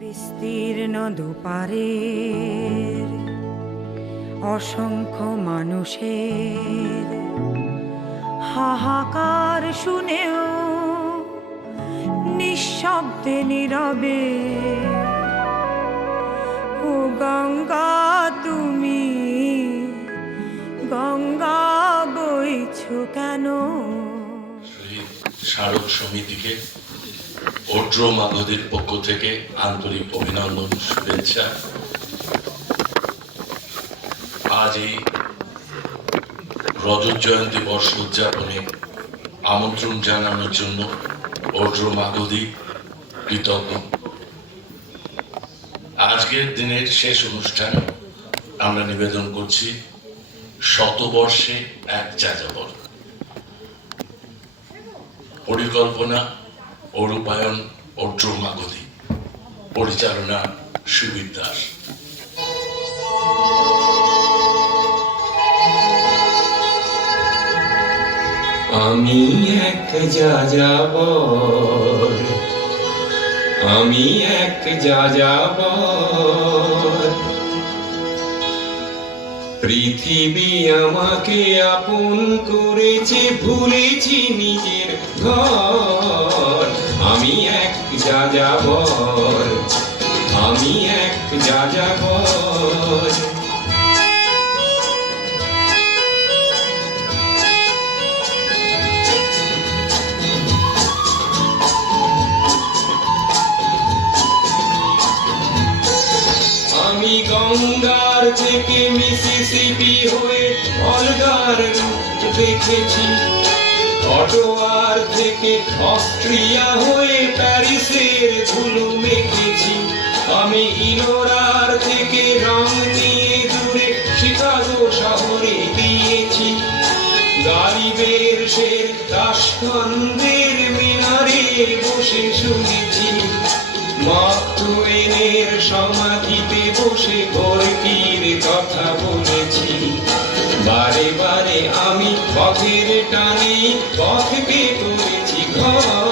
বিস্তীর্ণ দুপারের অসংখ্য মানুষের হাহাকার শুনেও নিঃশব্দে নীরবে ও গঙ্গা তুমি গঙ্গা বইছো কেন? স্মারক সমিতিকে অর্দ্র মাগধীর পক্ষ থেকে আন্তরিক অভিনন্দন, শুভেচ্ছা। আজ এই রজত জয়ন্তী বর্ষ উদযাপনে আমন্ত্রণ জানানোর জন্য অর্দ্র মাগধী কৃতজ্ঞ। আজকের দিনের শেষ অনুষ্ঠান আমরা নিবেদন করছি শতবর্ষে এক যাযাবর। পরিকল্পনা ও রূপায়ণ অর্দ্র মাগধী, পরিচালনা সুবীর দাস। আমি এক যাযাবর, আমি এক যাযাবর, পৃথিবী আমাকে আপন করেছে, ভুলেছি নিজের ঘর। আমি এক যাযাবর, আমি এক যাযাবর। আমি গঙ্গার থেকে মিসিসিপি হয়ে ভলগার রূপ দেখেছি, অটোয়ার থেকে অস্ট্রিয়া হয়ে প্যারিসের ধুলো মেখেছি। আমি ইলোরার থেকে রং নিয়ে দূরে শিকাগো শহরে দিয়েছি। গালিবের শের তাশখন্দের মিনারে বসে শুনেছি। মার্ক টুয়েনের সমাধিতে বসে গোর্কির কথা বলেছি। বারে বারে আমি পথের টানে পথকে করেছি ঘর।